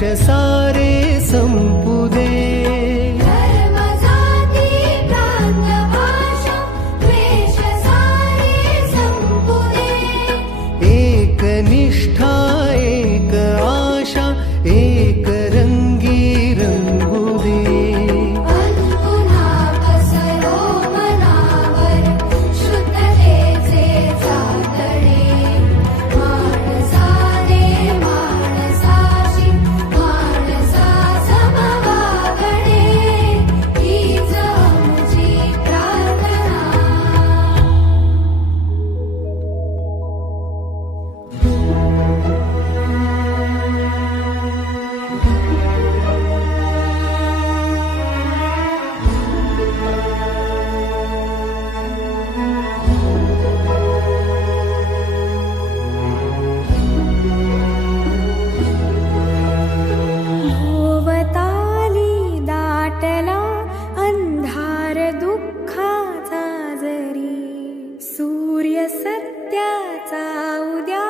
वर्ष सारे 咋走了。